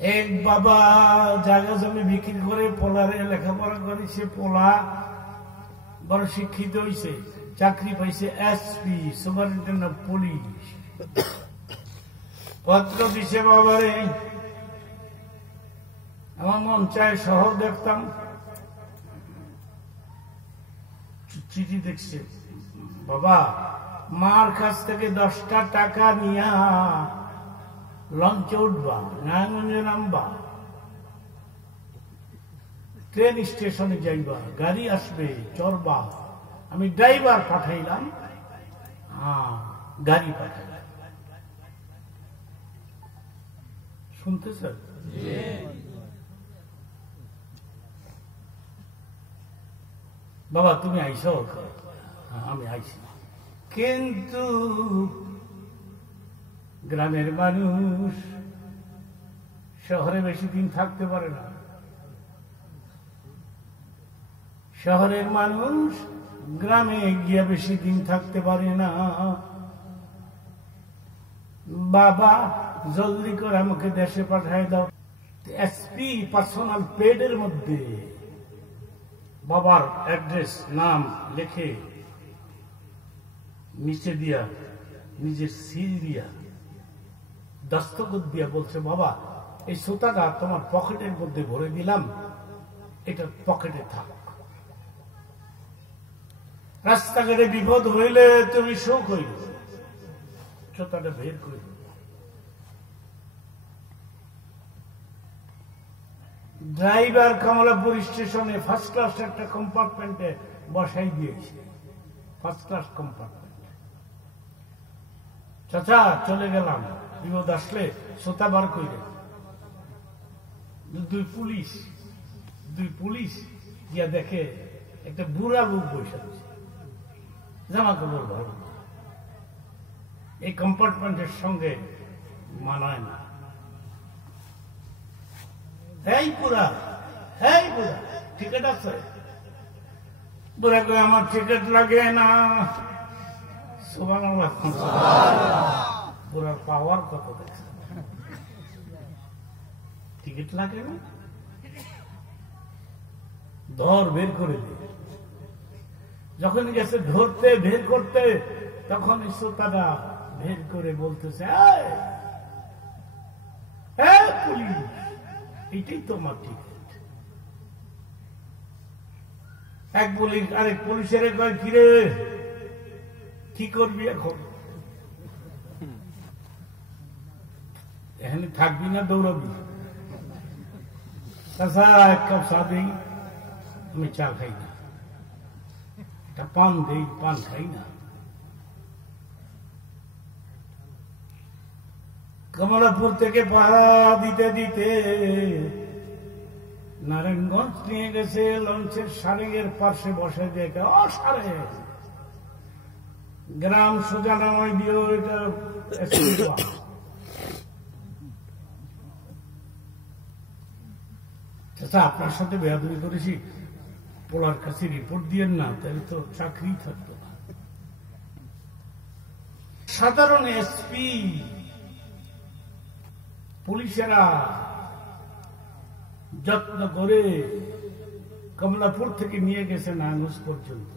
এক বাবা জায়গা জমি বিক্রি করে পোলারে লেখাপড়া করেছে, পোলা বড় শিক্ষিত হয়েছে, চাকরি পাইছে এসপি, সুপারিনটেন্ডেন্ট অফ পুলিশ। পত্র দিছে বাবারে, আমার মন চায় শহর দেখতাম। চিঠি দেখছে, বাবা মার কাছ থেকে 10টা টাকা নিয়া লঞ্চে উঠবা, নারায়ণগঞ্জে নামবা, ট্রেন স্টেশনে যাইবা, গাড়ি আসবে, চড়বা। আমি ড্রাইভার পাঠাইলাম, গাড়ি পাঠাইলাম। শুনতেছ? বাবা তুমি আইস? আমি আইসি, কিন্তু গ্রামের মানুষ শহরে বেশি দিন থাকতে পারে না। শহরের মানুষ গ্রামে গিয়ে বেশি দিন থাকতে পারে না। বাবা জলদি করে আমাকে দেশে পাঠায় দাও। এসপি পার্সোনাল পেডের মধ্যে বাবার অ্যাড্রেস নাম লিখে নিচে দিয়া নিজের সিল দিয়া দস্তখত দিয়া বলছে, বাবা এই সুতাটা তোমার পকেটের মধ্যে ভরে দিলাম, এটা পকেটে থাক। রাস্তাঘাটে বিপদ হইলে তুমি শোক হইল, সুতাটা বের করে। ড্রাইভার কমলাপুর স্টেশনে ফার্স্ট ক্লাস একটা কম্পার্টমেন্টে বসাই দিয়েছে, ফার্স্ট ক্লাস কম্পার্টমেন্ট। চাচা চলে গেলাম, বিপদ আসলে সোতা বার করে। দুই পুলিশ গিয়া দেখে একটা বুড়া লোক বসে আছে, জামা কাপড় ভালো, এই কম্পার্টমেন্টের সঙ্গে মানায় না। এই বুড়া টিকিট আছে? বুড়া কই আমার টিকিট লাগে না। সুবহানাল্লাহ। বুড়ার পাওয়ার কত দেখছে, টিকিট লাগে না, ধর বের করে দিয়ে। যখন গেছে ধরতে বের করতে, তখন শ্রোতাটা বের করে বলতেছে, পুলিশ এটাই তোমার টিকিট। এক পুলিশ আরেক পুলিশের কয়, কিরে কি করবি এখন? এখানে থাকবি না দৌড়াবি? চাচা এক কাপ চা দেই, আমি চা খাই না। একটা পান দেই, পান খাই না। কমলাপুর থেকে পাহারা দিতে দিতে নারায়ণগঞ্জ নিয়ে গেছে, লঞ্চের সারেঙের পাশে বসে দেখে অসারে গ্রাম সোজা নামাই দিও, এটা চাচা আপনার সাথে বেয়াদবি করেছি, পোলার কাছে রিপোর্ট দিয়েন না, তাহলে তো চাকরি থাকতো না। সাধারণ এসপি পুলিশেরা যত্ন করে কমলাপুর থেকে নিয়ে গেছে নারায়ণগঞ্জ পর্যন্ত।